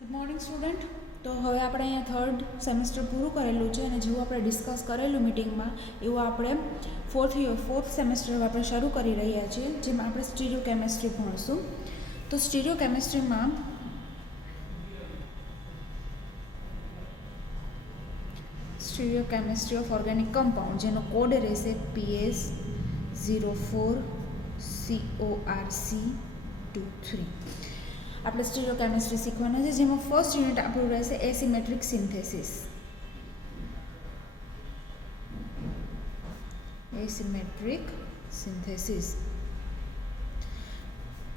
Good morning student. તો હવે આપણે અહીંયા થર્ડ સેમેસ્ટર પૂરું કરેલું છે અને જેવું આપણે ડિસ્કસ કરેલું મિટિંગમાં એવું આપણે ફોર્થ સેમેસ્ટર આપણે શરૂ કરી રહ્યા છીએ, જેમાં આપણે સ્ટીરિયો કેમેસ્ટ્રી ભણીશું. તો સ્ટીરિયો કેમેસ્ટ્રીમાં stereo chemistry of organic compound, જેનો કોડ રહેશે PS04CORC23. આપણે સ્ટીરિયો કેમેસ્ટ્રી શીખવાના છે, જેમાં ફર્સ્ટ યુનિટ આપણું રહેશે એસિમેટ્રિક સિન્થેસિસ.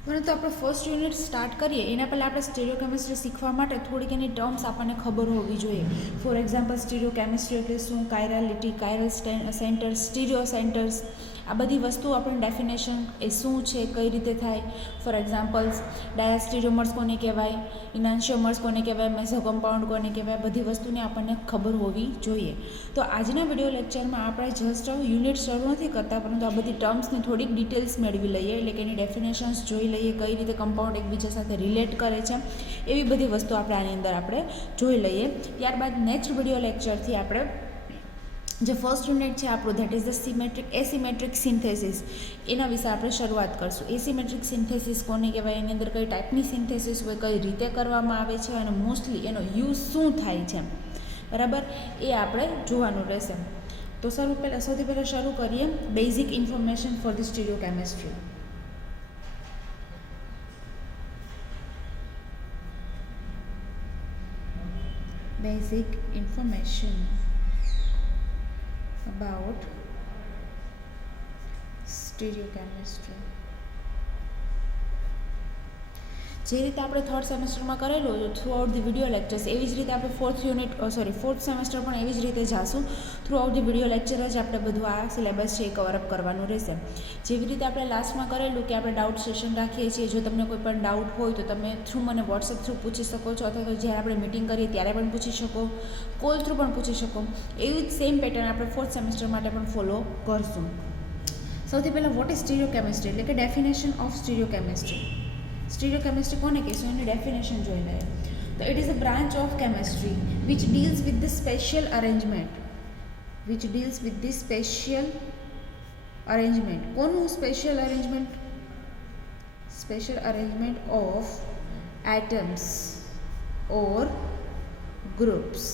પરંતુ આપણે ફર્સ્ટ યુનિટ સ્ટાર્ટ કરીએ એના પહેલાં આપણે સ્ટીરિયો કેમેસ્ટ્રી શીખવા માટે થોડીક એની ટર્મ્સ આપણને ખબર હોવી જોઈએ. ફોર એક્ઝામ્પલ, સ્ટીરિયો કેમેસ્ટ્રી એટલે શું, કાયરાલિટી, કાયરલ સેન્ટર્સ, સ્ટીરિયો સેન્ટર્સ, આ બધી વસ્તુઓ આપણને ડેફિનેશન એ શું છે, કઈ રીતે થાય. ફોર એક્ઝામ્પલ્સ, ડાયાસ્ટીરિયોમર્સ કોને કહેવાય, ઇનાન્શિયોમર્સ કોને કહેવાય, મેસો કમ્પાઉન્ડ કોને કહેવાય, બધી વસ્તુની આપણને ખબર હોવી જોઈએ. તો આજના વિડીયો લેક્ચરમાં આપણે જસ્ટ યુનિટ શરૂ નથી કરતા, પરંતુ આ બધી ટર્મ્સની થોડીક ડિટેલ્સ મેળવી લઈએ, એટલે કે એની ડેફિનેશન્સ જોઈ લઈએ, કઈ રીતે કમ્પાઉન્ડ એકબીજા સાથે રિલેટ કરે છે, એવી બધી વસ્તુ આપણે આની અંદર આપણે જોઈ લઈએ. ત્યારબાદ નેક્સ્ટ વિડીયો લેક્ચરથી આપણે જે ફર્સ્ટ યુનિટ છે આપણું, ધેટ ઇઝ ધ એસિમેટ્રિક સિન્થેસિસ, એના વિશે આપણે શરૂઆત કરશું. એસિમેટ્રિક સિન્થેસિસ કોને કહેવાય, એની અંદર કઈ ટાઈપની સિન્થેસિસ હોય, કઈ રીતે કરવામાં આવે છે અને મોસ્ટલી એનો યુઝ શું થાય છે, બરાબર, એ આપણે જોવાનું રહેશે. તો સૌથી પહેલાં શરૂ કરીએ basic information for the stereo chemistry. Basic information about stereochemistry. જે રીતે આપણે થર્ડ સેમેસ્ટરમાં કરેલું હતું through out the video lectures, એવી જ રીતે આપણે ફોર્થ સેમેસ્ટર પણ એવી જ રીતે જાશું. Through out the video lecture જ આપણે બધું આ સિલેબસ છે એ કવરઅપ કરવાનું રહેશે. જેવી રીતે આપણે લાસ્ટમાં કરેલું કે આપણે ડાઉટ સેશન રાખીએ છીએ, જો તમને કોઈ પણ ડાઉટ હોય તો તમે થ્રુ મને વોટ્સઅપ થ્રુ પૂછી શકો છો, અથવા તો જ્યારે આપણે મિટિંગ કરીએ ત્યારે પણ પૂછી શકો, કોલ થ્રુ પણ પૂછી શકો. એવી જ સેમ પેટર્ન આપણે ફોર્થ સેમેસ્ટર માટે પણ ફોલો કરશું. સૌથી પહેલાં વોટ ઇઝ સ્ટીરિયો કેમેસ્ટ્રી, એટલે કે definition of stereo chemistry. Stereo chemistry કોને કહીશું, એની ડેફિનેશન જોઈ લઈએ. તો it is a branch of chemistry which deals with the spatial arrangement. કોનું spatial arrangement? Spatial arrangement of atoms or groups.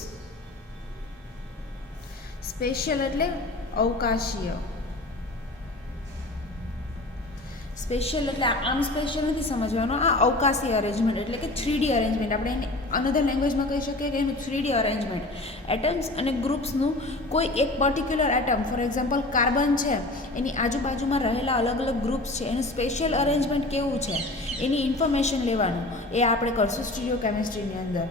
Spatial એટલે અવકાશીય. સ્પેશિયલ એટલે આમ સ્પેશિયલ નથી સમજવાનો, આ અવકાશી અરેન્જમેન્ટ એટલે કે 3D અરેન્જમેન્ટ. આપણે એને અનધર લેંગ્વેજમાં કહી શકીએ કે એનું 3D અરેન્જમેન્ટ. એટમ્સ અને ગ્રુપ્સનું કોઈ એક particular atom, for example carbon છે, એની આજુબાજુમાં રહેલા અલગ અલગ ગ્રુપ્સ છે, એનું સ્પેશિયલ અરેન્જમેન્ટ કેવું છે એની ઇન્ફોર્મેશન લેવાનું, એ આપણે કરશું સ્ટીરિયો કેમેસ્ટ્રીની અંદર.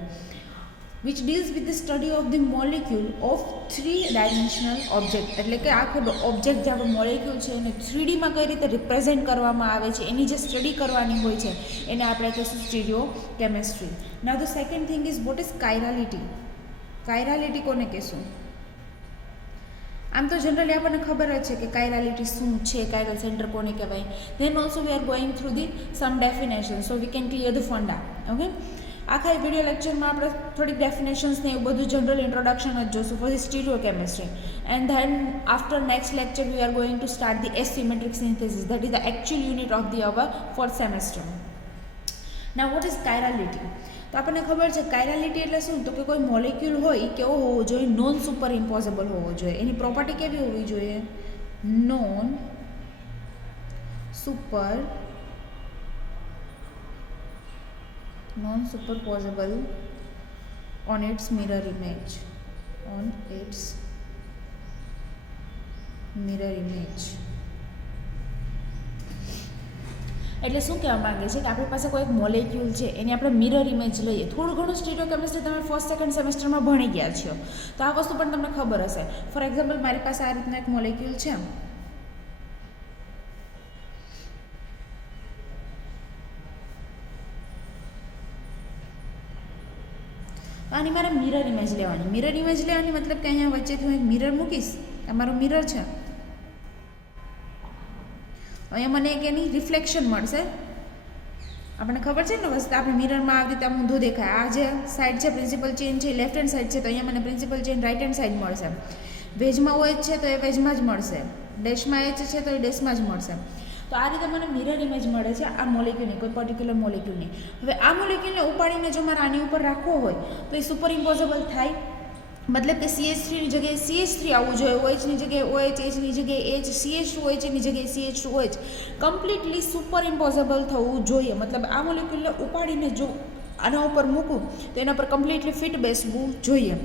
Which deals with the study of the molecule of 3-dimensional object, એટલે કે આખો ઓબ્જેક્ટ જે આપણો મોલિક્યુલ છે એને 3Dમાં કઈ રીતે રિપ્રેઝેન્ટ કરવામાં આવે છે, એની જે સ્ટડી કરવાની હોય છે એને આપણે કહીશું stereo chemistry. Now the second thing is what is chirality. Chirality કોને કહેશું? આમ તો જનરલી આપણને ખબર જ છે કે કાયરાલિટી શું છે, કાયરલ સેન્ટર કોને કહેવાય. Then also we are going through the some definition, so we can clear the funda. Okay, આખા વિડીયો લેક્ચરમાં આપણે થોડીક ડેફિનેશન્સને એવું બધું જનરલ ઇન્ટ્રોડક્શન જ જોશું for the stereo chemistry. And then after next lecture we are going to start the asymmetric synthesis, that is the actual unit of the our fourth semester. Now what is chirality? તો આપણને ખબર છે કાયરાલિટી એટલે શું, તો કે કોઈ molecule હોય કેવો હોવો જોઈએ, નોન સુપર ઇમ્પોઝિબલ હોવો જોઈએ. એની પ્રોપર્ટી કેવી હોવી જોઈએ? Non superposable on its mirror image. એટલે શું કહેવા માંગે છે કે આપણી પાસે કોઈ એક મોલેક્યુલ છે, એની આપણે મિરર ઇમેજ લઈએ. થોડું ઘણું સ્ટીરિયો કેમેસ્ટ્રી તમે ફર્સ્ટ સેકન્ડ સેમેસ્ટરમાં ભણી ગયા છો, તો આ વસ્તુ પણ તમને ખબર હશે. ફોર એક્ઝામ્પલ, મારી પાસે આ રીતના એક મોલેક્યુલ છે, આની મારે મિરર ઇમેજ લેવાની. મિરર ઇમેજ લેવાની મતલબ કે અહીંયા વચ્ચેથી હું એક મિરર મૂકીશ, અમારું મિરર છે, અહીંયા મને એક એની રિફ્લેક્શન મળશે, આપણને ખબર છે ને વસ્તુ આપણે મિરરમાં આવી રીતે આમ ઊંધું દેખાય. આ જે સાઈડ છે પ્રિન્સિપલ ચેન છે લેફ્ટ હેન્ડ સાઈડ છે, તો અહીંયા મને principal chain right hand side મળશે. વેજમાં OH છે તો એ વેજમાં જ મળશે, ડેશમાં H છે તો એ ડેશમાં જ મળશે. તો આ રીતે મને મિરર ઇમેજ મળે છે આ મોલેક્યુલની, કોઈ પર્ટિક્યુલર મોલેક્યુલની. હવે આ મોલેક્યુલને ઉપાડીને જો મારે આની ઉપર રાખવો હોય તો એ સુપર ઇમ્પોઝેબલ થાય. મતલબ કે CH3ની જગ્યાએ CH3 આવવું જોઈએ, OHની જગ્યાએ OH, Hની જગ્યાએ H, CH2OHની જગ્યાએ CH2OH. કમ્પ્લીટલી સુપર ઇમ્પોઝેબલ થવું જોઈએ. મતલબ આ મોલેક્યુલને ઉપાડીને જો આના ઉપર મૂકું તો એના પર કમ્પ્લીટલી ફિટ બેસવું જોઈએ.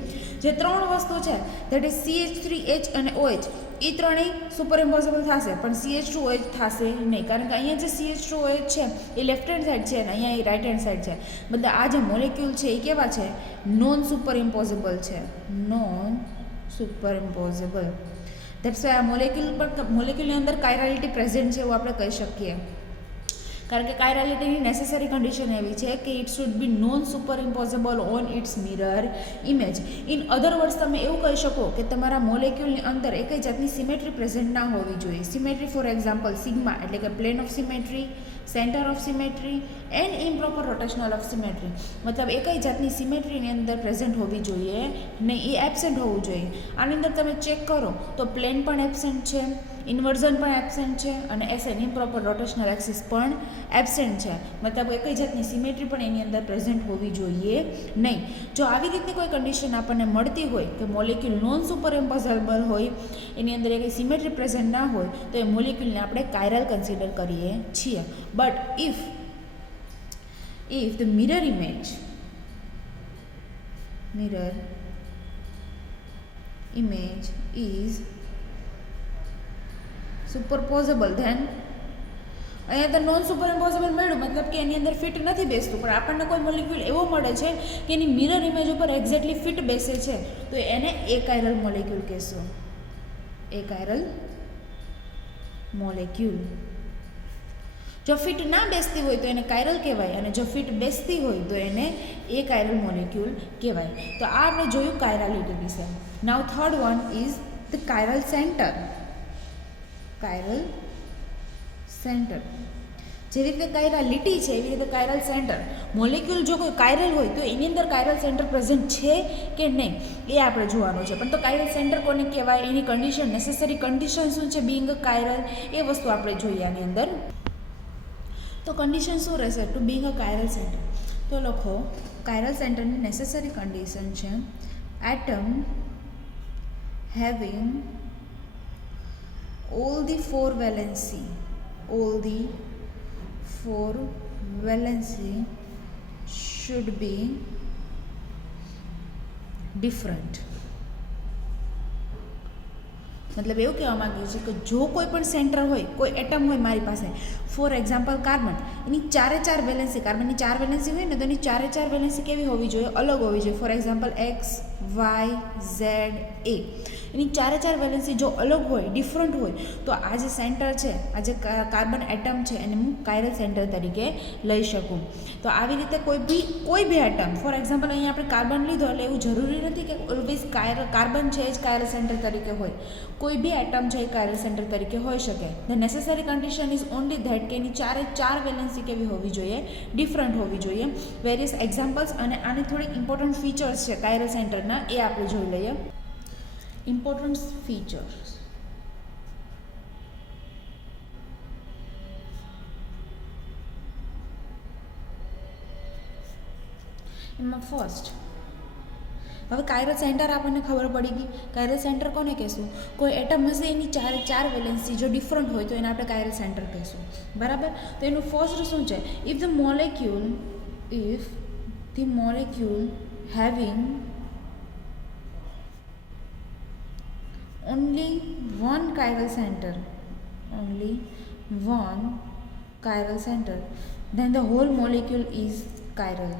જે ત્રણ વસ્તુ છે દેટ ઇઝ CH3H અને OH, એ ત્રણેય સુપર ઇમ્પોઝેબલ થશે પણ CH2OH થશે નહીં, કારણ કે અહીંયા જે CH2OH છે એ લેફ્ટ હેન્ડ સાઈડ છે અને અહીંયા એ રાઈટ હેન્ડ સાઈડ છે. બધા આ જે મોલેક્યુલ છે એ કેવા છે? નોન સુપર ઇમ્પોઝેબલ છે, non super imposable. That's why આ મોલેક્યુલની અંદર કાયરાલિટી પ્રેઝન્ટ છે એવું આપણે કહી શકીએ. કારણ કે કાયરાલિટીની નેસેસરી કન્ડિશન એવી છે કે it should be non super imposable on it's mirror image. In other words તમે એવું કહી શકો કે તમારા મોલેક્યુલની અંદર એકઈ જાતની સિમેટ્રી પ્રેઝન્ટ ના હોવી જોઈએ. સિમેટ્રી ફોર એક્ઝામ્પલ સિગ્મા એટલે કે plane of symmetry, centre of symmetry and improper rotational of symmetry. મતલબ એકઈ જાતની સિમેટ્રીની અંદર પ્રેઝન્ટ હોવી જોઈએ નહીં, એ એબસેન્ટ હોવું જોઈએ. આની અંદર તમે ચેક કરો તો પ્લેન પણ એબસેન્ટ છે, ઇન્વર્ઝન પણ એબસેન્ટ છે અને SN ઇમ્પ્રોપર રોટેશનલ એક્સિસ પણ એબસેન્ટ છે. મતલબ એકઈ જાતની સિમેટ્રી પણ એની અંદર પ્રેઝન્ટ હોવી જોઈએ નહીં. જો આવી રીતની કોઈ કન્ડિશન આપણને મળતી હોય કે મોલેક્યુલ નોન સુપર ઇમ્પોઝેબલ હોય, એની અંદર એકઈ સિમેટ્રી પ્રેઝન્ટ ના હોય, તો એ મોલેક્યુલને આપણે કાયરલ કન્સિડર કરીએ છીએ. But if the mirror image is superposable, then અહીંયા તો નોન સુપર ઇમ્પોઝેબલ મળ્યું, મતલબ કે એની અંદર ફિટ નથી બેસતું, પણ આપણને કોઈ મોલેક્યુલ એવો મળે છે કે એની મિરર ઇમેજ ઉપર એક્ઝેક્ટલી ફિટ બેસે છે, તો એને એકાયરલ મોલેક્યુલ કહેશું. એકાયરલ મોલેક્યુલ. જો ફિટ ના બેસતી હોય તો એને કાયરલ કહેવાય અને જો ફિટ બેસતી હોય તો એને એકાયરલ મોલેક્યુલ કહેવાય. તો આ આપણે જોયું કાયરાલિટી વિશે. Now third one is the chiral center. Chiral center. જેવી રીતે કાયરાલિટી છે એવી રીતે કાયરલ સેન્ટર. મોલેક્યુલ જો કોઈ કાયરલ હોય તો એની અંદર કાયરલ સેન્ટર પ્રેઝન્ટ છે કે નહીં એ આપણે જોવાનું છે. પણ તો કાયરલ સેન્ટર કોને કહેવાય, એની કન્ડિશન, નેસેસરી કન્ડિશન શું છે બિંગ કાયરલ, એ વસ્તુ આપણે જોઈએ આની અંદર. તો કન્ડિશન શું રહેશે ટુ બિંગ અ કાયરલ સેન્ટર? તો લખો કાયરલ સેન્ટરની નેસેસરી કન્ડિશન છે atom having all the four valency should be different. મતલબ એવું કહેવા માંગે છે કે જો કોઈ પણ સેન્ટર હોય, કોઈ એટમ હોય મારી પાસે, ફોર એક્ઝામ્પલ કાર્બન, એની ચારે ચાર વેલેન્સી, કાર્બનની 4 વેલેન્સી હોય ને તો એની ચારે ચાર વેલેન્સી કેવી હોવી જોઈએ? અલગ હોવી જોઈએ. For example X, Y, Z, A, એની ચારે ચાર વેલેન્સી જો અલગ હોય, ડિફરન્ટ હોય, તો આ જે સેન્ટર છે, આ જે કાર્બન એટમ છે, એને હું કાયરલ સેન્ટર તરીકે લઈ શકું. તો આવી રીતે કોઈ બી એટમ, ફોર એક્ઝામ્પલ અહીંયા આપણે કાર્બન લીધો એટલે એવું જરૂરી નથી કે ઓલવેઝ કાર્બન છે જ કાયરલ સેન્ટર તરીકે હોય. કોઈ બી એટમ છે એ કાયરલ સેન્ટર તરીકે હોઈ શકે. The necessary condition is only that કે એની ચારે ચાર વેલેન્સી કેવી હોવી જોઈએ? ડિફરન્ટ હોવી જોઈએ. વેરિયસ એક્ઝામ્પલ્સ અને આની થોડીક ઇમ્પોર્ટન્ટ ફીચર્સ છે કાયરલ સેન્ટરના, એ આપણે જોઈ લઈએ. Important features. એમાં ફર્સ્ટ, હવે કાયરલ સેન્ટર આપણને ખબર પડી ગઈ. કાયરલ સેન્ટર કોને કહેશું? કોઈ એટમ હશે એની ચારે ચાર વેલેન્સી જો ડિફરન્ટ હોય તો એને આપણે કાયરલ સેન્ટર કહેશું. બરાબર? તો એનું ફર્સ્ટ શું છે? If the molecule having only one chiral center, then the whole molecule is chiral.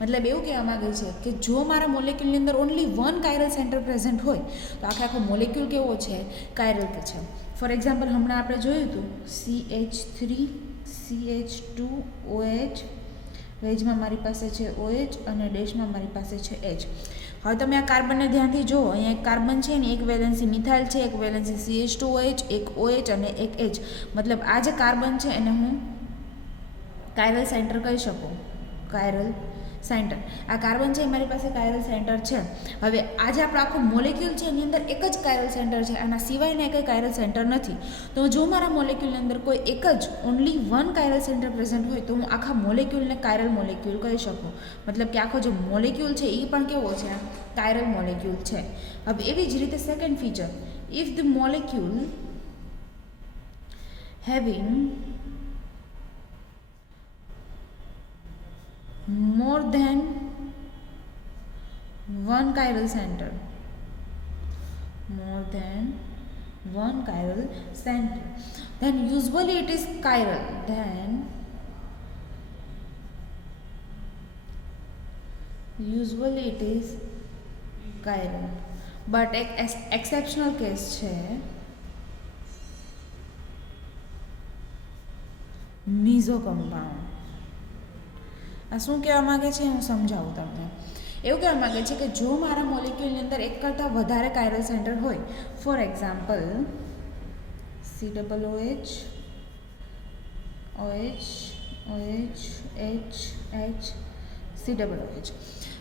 મતલબ એવું કહેવા માંગે છે કે જો મારા મોલેક્યુલની અંદર only one chiral center present હોય તો આખો મોલેક્યુલ કેવો છે? કાયરલ કે છે. ફોર એક્ઝામ્પલ હમણાં આપણે જોયું હતું CH3, CH2OH, વેજમાં મારી પાસે છે OH અને ડેશમાં મારી પાસે છે H. હવે તમે આ કાર્બનને ધ્યાનથી જુઓ, અહીંયા એક કાર્બન છે ને એક વેલેન્સી મિથાઇલ છે, એક વેલેન્સી CH2OH, એક OH અને એક H. મતલબ આ જે કાર્બન છે એને હું કાયરલ સેન્ટર કહી શકું. કાયરલ સેન્ટર, આ કાર્બન છે મારી પાસે કાયરલ સેન્ટર છે. હવે આ જે આપણો આખો મોલેક્યુલ છે એની અંદર એક જ કાયરલ સેન્ટર છે, આના સિવાયના કંઈ કાયરલ સેન્ટર નથી. તો જો મારા મોલેક્યુલની અંદર કોઈ એક જ only one chiral center present હોય તો હું આખા મોલેક્યુલને કાયરલ મોલેક્યુલ કહી શકું. મતલબ કે આખો જે મોલેક્યુલ છે એ પણ કેવો છે? કાયરલ મોલેક્યુલ છે. હવે એવી જ રીતે second feature, if the molecule having more than one chiral center, more than one chiral center, then usually it is chiral, then usually it is chiral. but એક exceptional case છે meso compound. આ શું કહેવા માગે છે હું સમજાવું તમને. એવું કહેવા માગે છે કે જો મારા મોલેક્યુલની અંદર એક કરતાં વધારે કાયરલ સેન્ટર હોય, for example COOH, OH, OH, H, H, COOH.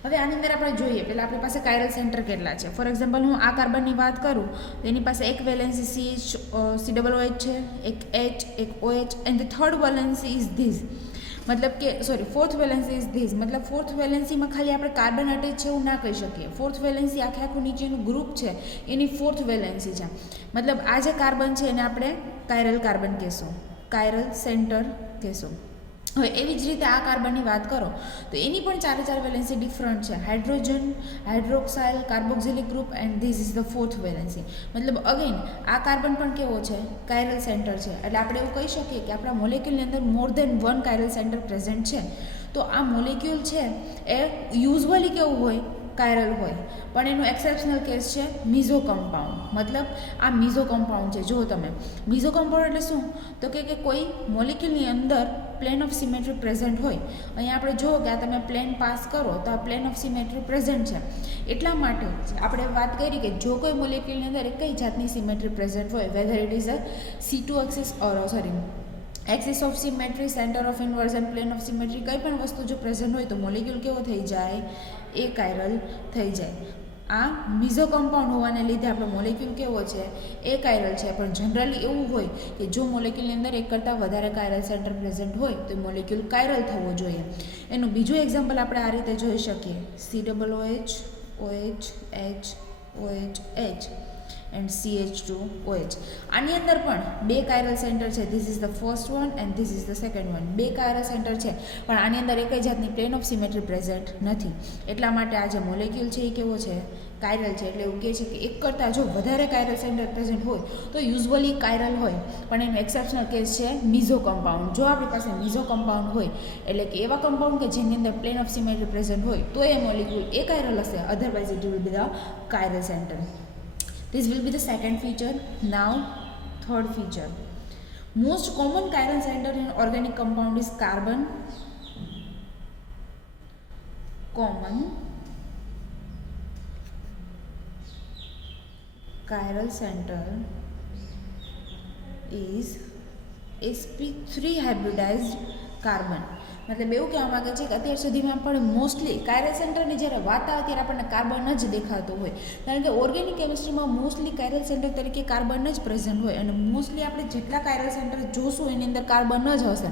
હવે આની અંદર આપણે જોઈએ, પહેલાં આપણી પાસે કાયરલ સેન્ટર કેટલા છે. ફોર એક્ઝામ્પલ હું આ કાર્બનની વાત કરું તો એની પાસે એક વેલેન્સી COOH છે, એક H, એક OH, and the third valency is this. મતલબ કે ફોર્થ વેલેન્સી ઇઝ ધીસ. મતલબ ફોર્થ વેલેન્સીમાં ખાલી આપણે કાર્બન અટેચ છે એવું ના કહી શકીએ. ફોર્થ વેલેન્સી આખું નીચેનું ગ્રુપ છે એની ફોર્થ વેલેન્સી છે. મતલબ આ જે કાર્બન છે એને આપણે કાયરલ કાર્બન કહેશું, કાયરલ સેન્ટર કહેશું. હવે એવી જ રીતે આ કાર્બનની વાત કરો તો એની પણ ચારે વેલેન્સી ડિફરન્ટ છે. Hydrogen, hydroxyl, carboxylic group and this is the fourth valency. મતલબ અગેન આ કાર્બન પણ કેવો છે? કાયરલ સેન્ટર છે. એટલે આપણે એવું કહી શકીએ કે આપણા મોલેક્યુલની અંદર more than one chiral center present છે. તો આ મોલેક્યુલ છે એ યુઝ્યુઅલી કેવું હોય? કાયરલ હોય. પણ એનું એક્સેપ્શનલ કેસ છે મીઝો કમ્પાઉન્ડ. મતલબ આ મીઝો કમ્પાઉન્ડ છે. જો તમે મીઝો કમ્પાઉન્ડ એટલે શું? તો કે કોઈ મોલેક્યુલની અંદર પ્લેન ઓફ સિમેટ્રી પ્રેઝન્ટ હોય. અહીંયા આપણે જુઓ કે આ તમે પ્લેન પાસ કરો તો આ પ્લેન ઓફ સિમેટ્રી પ્રેઝન્ટ છે. એટલા માટે આપણે વાત કરી કે જો કોઈ મોલેક્યુલની અંદર એક કઈ જાતની સિમેટ્રી પ્રેઝન્ટ હોય, weather it is a C2 axis or axis of symmetry, centre of inversion, plane of symmetry, કંઈ પણ વસ્તુ જો પ્રેઝન્ટ હોય તો મોલેક્યુલ કેવો થઈ જાય? એ કાયરલ થઈ જાય. આ મીઝો કમ્પાઉન્ડ હોવાને લીધે આપણો મોલેક્યુલ કેવો છે? એ કાયરલ છે. પણ જનરલી એવું હોય કે જો મોલેક્યુલની અંદર એક કરતાં વધારે કાયરલ સેન્ટર પ્રેઝન્ટ હોય તો મોલેક્યુલ કાયરલ થવો જોઈએ. એનું બીજું એક્ઝામ્પલ આપણે આ રીતે જોઈ શકીએ, COOH, OH, H, OH, H and CH2OH. આની અંદર પણ બે કાયરલ સેન્ટર છે. This is the first one and this is the second one. બે કાયરલ સેન્ટર છે પણ આની અંદર એક જાતની પ્લેન ઓફ સિમેટ્રી પ્રેઝન્ટ નથી. એટલા માટે આ જે મોલેક્યુલ છે એ કેવો છે? કાયરલ છે. એટલે એવું કહે છે કે એક કરતાં જો વધારે કાયરલ સેન્ટર પ્રેઝન્ટ હોય તો યુઝ્યુઅલી કાયરલ હોય. પણ એનું એક્સેપ્શનલ કેસ છે મીઝો કમ્પાઉન્ડ. જો આપણી પાસે મીઝો કમ્પાઉન્ડ હોય એટલે કે એવા કમ્પાઉન્ડ કે જેની અંદર પ્લેન ઓફ સિમેટ્રી પ્રેઝન્ટ હોય તો એ મોલેક્યુલ એ કાયરલ હશે. Otherwise it will be the chiral center. This will be the second feature. Now, third feature. Most common chiral center in organic compound is carbon. Common chiral center is sp3 hybridized carbon. મતલબ એવું કહેવા માગે છે કે અત્યાર સુધીમાં પણ mostly કાયરલ સેન્ટરની જ્યારે વાત આવે ત્યારે આપણને કાર્બન જ દેખાતો હોય. કારણ કે ઓર્ગેનિક કેમિસ્ટ્રીમાં મોસ્ટલી કાયરલ સેન્ટર તરીકે કાર્બન જ પ્રેઝન્ટ હોય અને મોસ્ટલી આપણે જેટલા કાયરલ સેન્ટર જોશું એની અંદર કાર્બન જ હશે.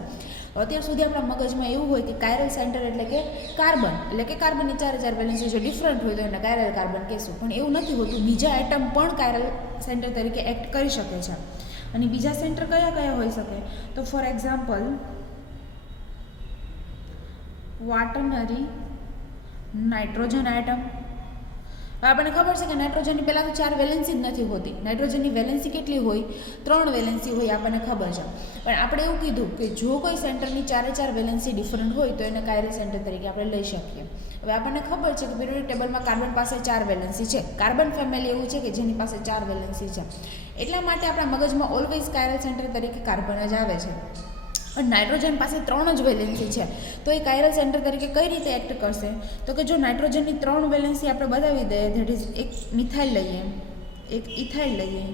અત્યાર સુધી આપણા મગજમાં એવું હોય કે કાયરલ સેન્ટર એટલે કે કાર્બન, એટલે કે કાર્બનની ચારે વેલેન્સી જો ડિફરન્ટ હોય તો એને કાયરલ કાર્બન કહેશું. પણ એવું નથી હોતું. બીજા એટમ પણ કાયરલ સેન્ટર તરીકે એક્ટ કરી શકે છે. અને બીજા સેન્ટર કયા કયા હોઈ શકે? તો ફોર એક્ઝામ્પલ ક્વાટર્નરી નાઇટ્રોજન આઇટમ. આપણને ખબર છે કે નાઇટ્રોજનની પહેલાં તો 4 વેલેન્સી જ નથી હોતી. નાઇટ્રોજનની વેલેન્સી કેટલી હોય? 3 વેલેન્સી હોય, આપણને ખબર છે. પણ આપણે એવું કીધું કે જો કોઈ સેન્ટરની ચારે વેલેન્સી ડિફરન્ટ હોય તો એને કાયરલ સેન્ટર તરીકે આપણે લઈ શકીએ. હવે આપણને ખબર છે કે પિરિયોડિક ટેબલમાં કાર્બન પાસે 4 વેલેન્સી છે. કાર્બન ફેમિલી એવું છે કે જેની પાસે 4 વેલેન્સી છે. એટલા માટે આપણા મગજમાં ઓલવેઝ કાયરલ સેન્ટર તરીકે કાર્બન જ આવે છે. નાઇટ્રોજન પાસે 3 જ વેલેન્સી છે, તો એ કાયરલ સેન્ટર તરીકે કઈ રીતે એક્ટ કરશે? તો કે જો નાઇટ્રોજનની 3 વેલેન્સી આપણે બતાવી દઈએ, ધેટ ઇઝ એક મિથાઇલ લઈએ, એક ઇથાઇલ લઈએ,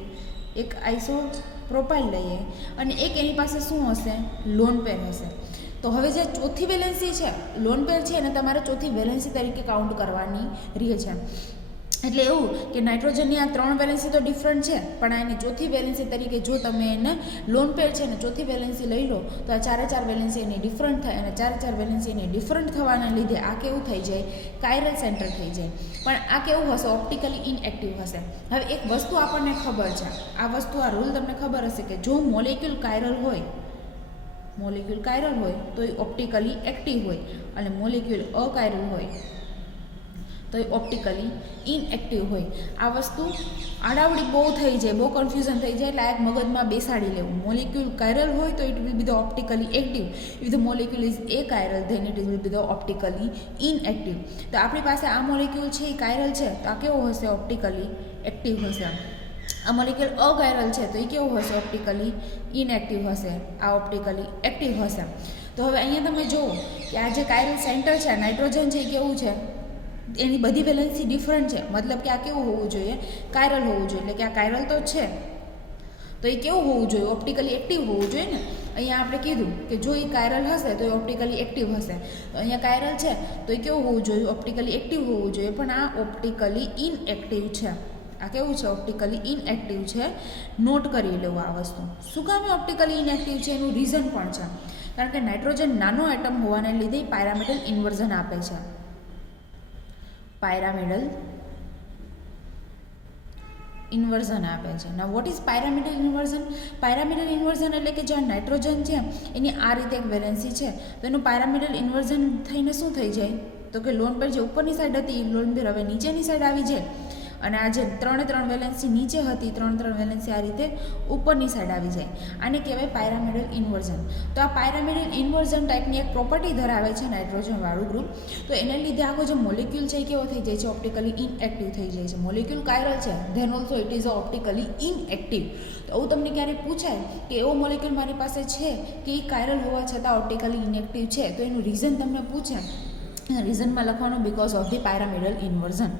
એક આઇસોપ્રોપાઇલ લઈએ, અને એક એની પાસે શું હશે? લોન પેર હશે. તો હવે જે ચોથી વેલેન્સી છે લોન પેર છે એને તમારે ચોથી વેલેન્સી તરીકે કાઉન્ટ કરવાની રહે છે. એટલે એવું કે નાઇટ્રોજનની આ 3 વેલેન્સી તો ડિફરન્ટ છે, પણ આ એની ચોથી વેલેન્સી તરીકે જો તમે એને લોન પેર છે ને ચોથી વેલેન્સી લઈ લો તો આ 4 વેલેન્સી એની ડિફરન્ટ થાય, અને 4 વેલેન્સી એની ડિફરન્ટ થવાના લીધે આ કેવું થઈ જાય? કાયરલ સેન્ટર થઈ જાય. પણ આ કેવું હશે? ઓપ્ટિકલી ઇનએક્ટિવ હશે. હવે એક વસ્તુ આપણને ખબર છે, આ વસ્તુ, આ રૂલ તમને ખબર હશે કે જો મોલેક્યુલ કાયરલ હોય તો એ ઓપ્ટિકલી એક્ટિવ હોય, અને મોલેક્યુલ અકાયરલ હોય તો એ ઓપ્ટિકલી ઇનએક્ટિવ હોય. આ વસ્તુ આડાવડી બહુ થઈ જાય, બહુ કન્ફ્યુઝન થઈ જાય, એટલે આ એક મગજમાં બેસાડી લેવું. મોલેક્યુલ કાયરલ હોય તો it will be the optically active. If the molecule is achiral then it will be the optically inactive. તો આપણી પાસે આ મોલેક્યુલ છે એ કાયરલ છે તો આ કેવો હશે? ઓપ્ટિકલી એક્ટિવ હશે. આ મોલેક્યુલ અકાયરલ છે તો એ કેવું હશે? ઓપ્ટિકલી ઇનએક્ટિવ હશે. આ ઓપ્ટિકલી એક્ટિવ હશે. તો હવે અહીંયા તમે જુઓ કે આ જે કાયરલ સેન્ટર છે, નાઇટ્રોજન છે એ કેવું છે? એની બધી વેલેન્સી ડિફરન્ટ છે, મતલબ કે આ કેવું હોવું જોઈએ? કાયરલ હોવું જોઈએ. એટલે કે આ કાયરલ તો છે તો એ કેવું હોવું જોઈએ? ઓપ્ટિકલી એક્ટિવ હોવું જોઈએ ને. અહીંયા આપણે કીધું કે જો એ કાયરલ હશે તો એ ઓપ્ટિકલી એક્ટિવ હશે. તો અહીંયા કાયરલ છે તો એ કેવું હોવું જોઈએ? ઓપ્ટિકલી એક્ટિવ હોવું જોઈએ, પણ આ ઓપ્ટિકલી ઇનએક્ટિવ છે. આ કેવું છે? ઓપ્ટિકલી ઇનએક્ટિવ છે. નોટ કરી લેવું આ વસ્તુ. શું કામ ઓપ્ટિકલી ઇનએક્ટિવ છે? એનું રીઝન પણ છે. કારણ કે નાઇટ્રોજન નાનો એટમ હોવાને લીધે પાયરામિડલ ઇન્વર્ઝન આપે છે. પાયરામિડલ ઇન્વર્ઝન આપે છે. ના વોટ ઇઝ પાયરામિડલ ઇન્વર્ઝન? પાયરામિડલ ઇન્વર્ઝન એટલે કે જ્યાં નાઇટ્રોજન છે એની આ રીતે એક વેલેન્સી છે તો એનું પાયરામિડલ ઇન્વર્ઝન થઈને શું થઈ જાય? તો કે લોન પેર જે ઉપરની સાઈડ હતી એ લોન પેર હવે નીચેની સાઈડ આવી જાય, અને આ જે 3 વેલેન્સી નીચે હતી 3 વેલેન્સી આ રીતે ઉપરની સાઈડ આવી જાય. આને કહેવાય પાયરામિડલ ઇન્વર્ઝન. તો આ પાયરામિડલ ઇન્વર્ઝન ટાઈપની એક પ્રોપર્ટી ધરાવે છે નાઇટ્રોજનવાળું ગ્રુપ. તો એને લીધે આખો જે મોલેક્યુલ છે એ કેવો થઈ જાય છે? ઓપ્ટિકલી ઇનએક્ટિવ થઈ જાય છે. મોલેક્યુલ કાયરલ છે then also it is optically inactive. તો આવું તમને ક્યારેક પૂછાય કે એવો મોલેક્યુલ મારી પાસે છે કે એ કાયરલ હોવા છતાં ઓપ્ટિકલી ઇનએક્ટિવ છે, તો એનું રીઝન તમને પૂછે, રીઝનમાં લખવાનું બિકોઝ ઓફ ધી પાયરામિડલ ઇન્વર્ઝન.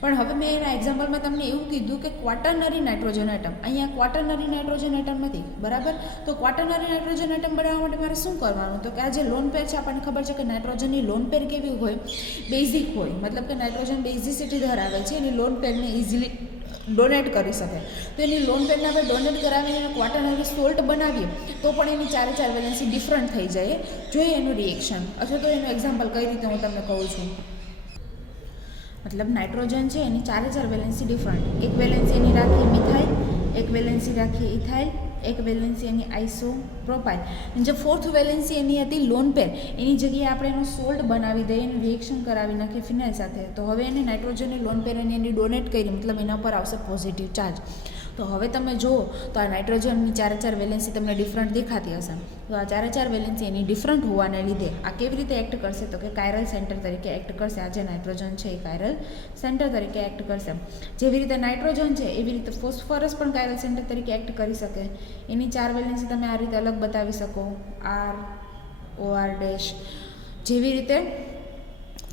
પણ હવે મેં એના એક્ઝામ્પલમાં તમને એવું કીધું કે ક્વાટર્નરી નાઇટ્રોજન એટમ, અહીંયા ક્વાટર્નરી નાઇટ્રોજન એટમ નથી, બરાબર? તો ક્વાટર્નરી નાઇટ્રોજન એટમ બનાવવા માટે મારે શું કરવાનું? તો કે આ જે લોન પેર છે, આપણને ખબર છે કે નાઇટ્રોજનની લોન પેર કેવી હોય? બેઝિક હોય, મતલબ કે નાઇટ્રોજન બેઝિસિટી ધરાવે છે, એની લોન પેરને ઇઝીલી ડોનેટ કરી શકે. તો એની લોન પેરને આપણે ડોનેટ કરાવીને એને ક્વાટર્નરી સોલ્ટ બનાવીએ તો પણ એની 4 વેલેન્સી ડિફરન્ટ થઈ જાય. જોઈએ એનું રિએક્શન, અથવા તો એનું એક્ઝામ્પલ કઈ રીતે હું તમને કહું છું. મતલબ નાઇટ્રોજન છે એની 4 વેલેન્સી ડિફરન્ટ. એક વેલેન્સી એની રાખીએ મિથાઇલ, એક વેલેન્સી રાખીએ ઇથાઇલ, એક વેલેન્સી એની આઇસોપ્રોપાઇલ. જે 4th વેલેન્સી એની હતી લોન પેર, એની જગ્યાએ આપણે એનું સોલ્ટ બનાવી દઈએ, એનું રિએક્શન કરાવી નાખીએ ફિનાઇલ સાથે, તો હવે એને નાઇટ્રોજનની લોન પેર એની ડોનેટ કરી, મતલબ એના પર આવશે પોઝિટિવ ચાર્જ. તો હવે તમે જુઓ તો આ નાઇટ્રોજનની 4 વેલેન્સી તમને ડિફરન્ટ દેખાતી હશે. તો આ 4 વેલેન્સી એની ડિફરન્ટ હોવાને લીધે આ કેવી રીતે એક્ટ કરશે? તો કે કાયરલ સેન્ટર તરીકે એક્ટ કરશે. આ જે નાઇટ્રોજન છે એ કાયરલ સેન્ટર તરીકે એક્ટ કરશે. જેવી રીતે નાઇટ્રોજન છે એવી રીતે ફોસ્ફરસ પણ કાયરલ સેન્ટર તરીકે એક્ટ કરી શકે. એની 4 વેલેન્સી તમે આ રીતે અલગ બતાવી શકો, આર, OR ડેશ. જેવી રીતે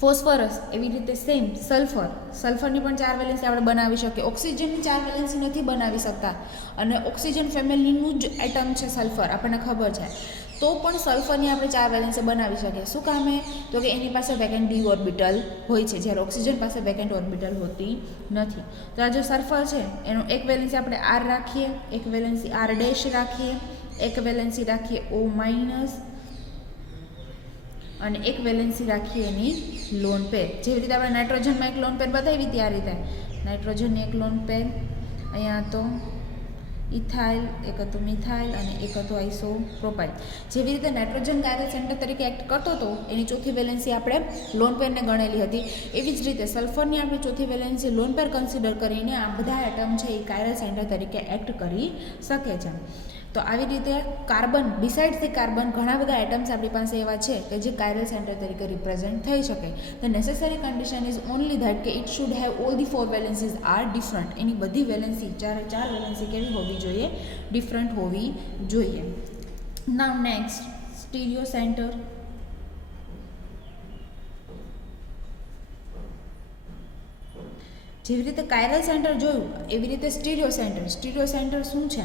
ફોસ્ફરસ એવી રીતે સેમ સલ્ફરની પણ 4 વેલેન્સી આપણે બનાવી શકીએ. ઓક્સિજનની 4 વેલેન્સી નથી બનાવી શકતા, અને ઓક્સિજન ફેમિલીનું જ એટમ છે સલ્ફર, આપણને ખબર છે. તો પણ સલ્ફરની આપણે 4 વેલેન્સી બનાવી શકીએ. શું કામે? તો કે એની પાસે વેકેન્ટ ડી ઓર્બિટલ હોય છે, જ્યારે ઓક્સિજન પાસે વેકેન્ટ ઓર્બિટલ હોતી નથી. તો આ જો સલ્ફર છે એનો એક વેલેન્સી આપણે આર રાખીએ, એક વેલેન્સી આર ડેશ રાખીએ, એક વેલેન્સી રાખીએ O માઇનસ, અને એક વેલેન્સી રાખીએ એની લોન પેર. જેવી રીતે આપણે નાઇટ્રોજનમાં એક લોન પેર બતાવી હતી આ રીતે, નાઇટ્રોજનની એક લોન પેર, અહીંયા તો ઇથાઇલ, એક હતું મિથાઇલ, અને એક હતું આઇસોપ્રોપાઇલ. જેવી રીતે નાઇટ્રોજન કાયરલ સેન્ટર તરીકે એક્ટ કરતો હતો, એની ચોથી વેલેન્સી આપણે લોન પેરને ગણેલી હતી. એવી જ રીતે સલ્ફરની આપણે ચોથી વેલેન્સી લોન પેર કન્સિડર કરીને આ બધા એટમ છે એ કાયરલ સેન્ટર તરીકે એક્ટ કરી શકે છે. તો આવી રીતે કાર્બન, બિસાઇડ્સ ધી કાર્બન ઘણા બધા એટમ્સ આપણી પાસે એવા છે કે જે કાયરલ સેન્ટર તરીકે રિપ્રેઝેન્ટ થઈ શકે. The necessary condition is only that કે it should have all the 4 valencies are different. એની બધી વેલેન્સી 4 વેલેન્સી કેવી હોવી જોઈએ? ડિફરન્ટ હોવી જોઈએ. નાઉ નેક્સ્ટ સ્ટીરિયો સેન્ટર. જેવી રીતે કાયરલ સેન્ટર જોયું એવી રીતે સ્ટીરિયો સેન્ટર. સ્ટીરિયો સેન્ટર શું છે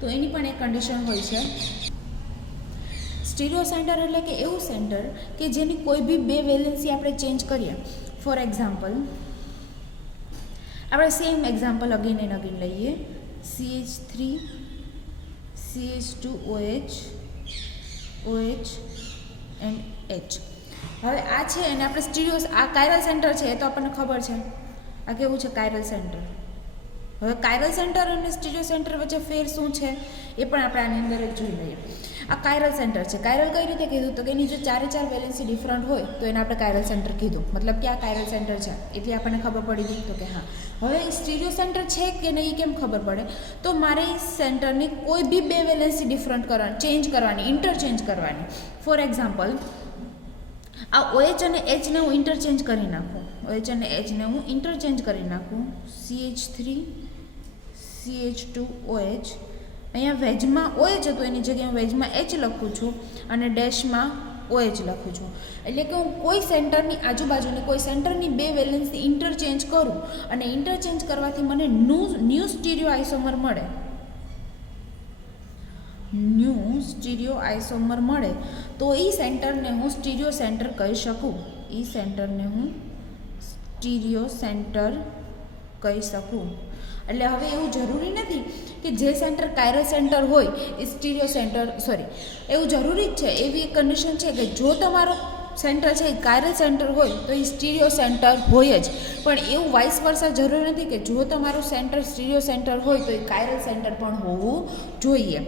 તો એની પણ એક કન્ડિશન હોય છે. સ્ટીરિયો સેન્ટર એટલે કે એવું સેન્ટર કે જેની કોઈ બી બે વેલેન્સી આપણે ચેન્જ કરીએ. ફોર એક્ઝામ્પલ આપણે same example again and again લઈએ. CH3 CH2OH OH and H. હવે આ છે અને આપણે સ્ટીરિયો આ કાયરલ સેન્ટર છે એ તો આપણને ખબર છે. આ કેવું છે કાયરલ સેન્ટર. હવે કાયરલ સેન્ટર અને સ્ટીરિયો સેન્ટર વચ્ચે ફેર શું છે એ પણ આપણે આની અંદર જ જોઈ લઈએ. આ કાયરલ સેન્ટર છે. કાયરલ કઈ રીતે કીધું તો કે એની જો ચારે ચાર વેલેન્સી ડિફરન્ટ હોય તો એને આપણે કાયરલ સેન્ટર કીધું. મતલબ કે આ કાયરલ સેન્ટર છે એટલે આપણને ખબર પડી ગઈ તો કે હા. હવે સ્ટીરિયો સેન્ટર છે કે નહીં કેમ ખબર પડે તો મારે સેન્ટરની કોઈ બી બે વેલેન્સી ડિફરન્ટ કરવાની, ચેન્જ કરવાની, ઇન્ટરચેન્જ કરવાની. ફોર એક્ઝામ્પલ આ OH અને H ને હું ઇન્ટરચેન્જ કરી નાખું. OH અને H ને હું ઇન્ટરચેન્જ કરી નાખું. CH3 CH2OH. અહીંયા વેજમાં OH હતું એની જગ્યાએ હું વેજમાં H લખું છું અને ડેશમાં OH લખું છું. એટલે કે હું કોઈ સેન્ટરની આજુબાજુની કોઈ સેન્ટરની બે વેલેન્સી ઇન્ટરચેન્જ કરું અને ઇન્ટરચેન્જ કરવાથી મને ન્યૂ સ્ટીરિયો આઇસોમર મળે. ન્યૂ સ્ટીરિયો આઇસોમર મળે તો એ સેન્ટરને હું સ્ટીરિયો સેન્ટર કહી શકું. એ સેન્ટરને હું સ્ટીરિયો સેન્ટર કહી શકું. એટલે હવે એવું જરૂરી નથી કે જે સેન્ટર કાયરલ સેન્ટર હોય એ સ્ટીરિયો સેન્ટર એવું જરૂરી જ છે. એવી એક કન્ડિશન છે કે જો તમારો સેન્ટર છે એ કાયરલ સેન્ટર હોય તો એ સ્ટીરિયો સેન્ટર હોય જ. પણ એવું વાઇસ વર્સા જરૂરી નથી કે જો તમારું સેન્ટર સ્ટીરિયો સેન્ટર હોય તો એ કાયરલ સેન્ટર પણ હોવું જોઈએ.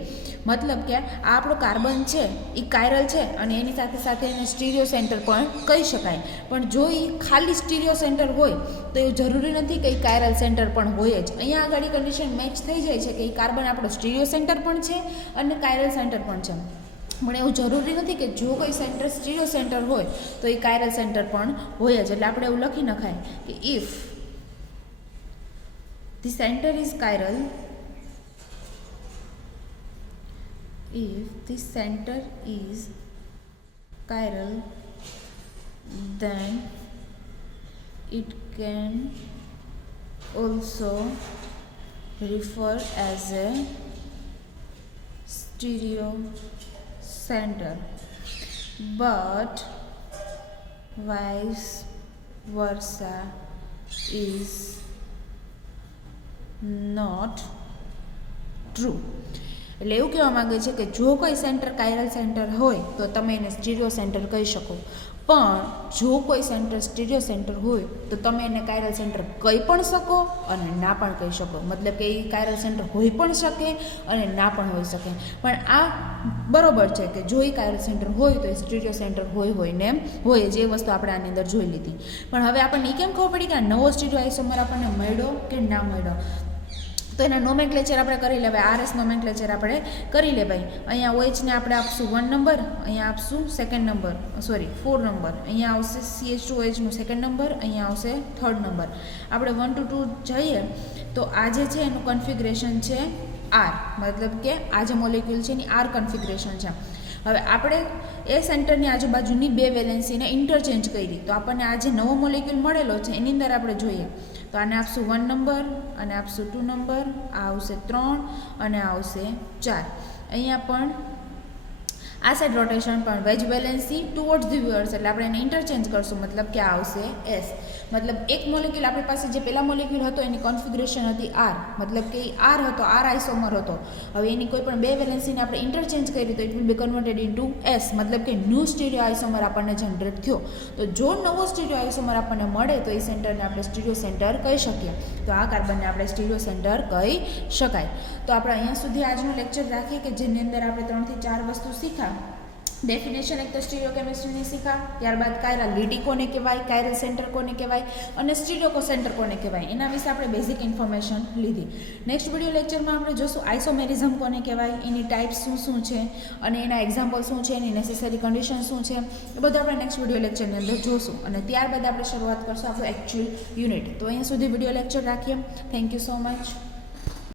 મતલબ કે આ આપણો કાર્બન છે એ કાયરલ છે અને એની સાથે સાથે એને સ્ટીરિયો સેન્ટર પણ કહી શકાય. પણ જો એ ખાલી સ્ટીરિયો સેન્ટર હોય તો એવું જરૂરી નથી કે એ કાયરલ સેન્ટર પણ હોય જ. અહીંયા આગળ કન્ડિશન મેચ થઈ જાય છે કે એ કાર્બન આપણો સ્ટીરિયો સેન્ટર પણ છે અને કાયરલ સેન્ટર પણ છે. પણ એવું જરૂરી નથી કે જો કોઈ સેન્ટર સ્ટીરિયો સેન્ટર હોય તો એ કાયરલ સેન્ટર પણ હોય જ. એટલે આપણે એવું લખી નખાય કે if the center is chiral, if the center is chiral then it can also refer as a stereo center, but vice versa is not true. એટલે એવું કહેવા માગે છે કે જો કોઈ સેન્ટર કાયરલ સેન્ટર હોય તો તમે એને સ્ટીરિયો સેન્ટર કહી શકો. પણ જો કોઈ સેન્ટર સ્ટીરિયો સેન્ટર હોય તો તમે એને કાયરલ સેન્ટર કહી પણ શકો અને ના પણ કહી શકો. મતલબ કે એ કાયરલ સેન્ટર હોઈ પણ શકે અને ના પણ હોઈ શકે. પણ આ બરોબર છે કે જો એ કાયરલ સેન્ટર હોય તો એ સ્ટીરિયો સેન્ટર હોય ને હોય. જે વસ્તુ આપણે આની અંદર જોઈ લીધી. પણ હવે આપણને એ કેમ ખબર પડી કે આ નવો સ્ટીરિયો આઇસોમર આપણને મળ્યો કે ના મળ્યો તો એના નોમેનક્લેચર આપણે કરી લેવાય. RS નોમેનક્લેચર આપણે કરી લેવાય. અહીંયા OH ને આપણે આપશું 1 નંબર, અહીંયા આપશું 4 નંબર. અહીંયા આવશે CH2OH નું 2nd નંબર, અહીંયા આવશે 3rd નંબર. આપણે 1 to 2 જઈએ તો આ જે છે એનું કન્ફિગરેશન છે R. મતલબ કે આ જે મોલેક્યુલ છે એની R કન્ફિગરેશન છે. હવે આપણે એ સેન્ટરની આજુબાજુની બે વેલેન્સીને ઇન્ટરચેન્જ કરી તો આપણને આ જે નવો મોલેક્યુલ મળેલો છે એની અંદર આપણે જોઈએ તો આને આપશું 1 નંબર, આને આપશું 2 નંબર, આ આવશે 3 અને આ આવશે 4. અહીંયા પણ આ સાઈડ રોટેશન પણ veg valency towards the viewers એટલે આપણે એને ઇન્ટરચેન્જ કરશું. મતલબ કે આ આવશે S. મતલબ એક મોલેક્યુલ આપણી પાસે જે પહેલા મોલેક્યુલ હતો એની કોન્ફિગરેશન હતી R. મતલબ કે R હતો, R આઇસોમર હતો. હવે એની કોઈ પણ બે વેલેન્સીને આપણે ઇન્ટરચેન્જ કરી તો it will B converted into S. મતલબ કે ન્યૂ સ્ટીરિયો આઇસોમર આપણને જનરેટ થયો. તો જો નવો સ્ટીરિયો આઇસોમર આપણને મળે તો એ સેન્ટરને આપણે સ્ટીરિયો સેન્ટર કહી શકીએ. તો આ કાર્બનને આપણે સ્ટીરિયો સેન્ટર કહી શકાય. તો આપણે અહીંયા સુધી આજનો લેક્ચર રાખીએ કે જેની અંદર આપણે 3 થી 4 વસ્તુ શીખ્યા. ડેફિનેશન એક તો સ્ટીરિયો કેમિસ્ટ્રીની શીખા, ત્યારબાદ કાયરાલિટી કોને કહેવાય, કાયરલ સેન્ટર કોને કહેવાય અને સ્ટીરિયો સેન્ટર કોને કહેવાય એના વિશે આપણે બેઝિક ઇન્ફોર્મેશન લીધી. નેક્સ્ટ વિડીયો લેક્ચરમાં આપણે જોશું આઇસોમેરિઝમ કોને કહેવાય, એની ટાઈપ્સ શું છે અને એના એક્ઝામ્પલ શું છે, એની નેસેસરી કન્ડિશન શું છે, એ બધું આપણે નેક્સ્ટ વિડીયો લેક્ચરની અંદર જોશું. અને ત્યારબાદ આપણે શરૂઆત કરશું આપણું એકચ્યુઅલ યુનિટ. તો અહીંયા સુધી વિડીયો લેક્ચર રાખીએ. Thank you so much.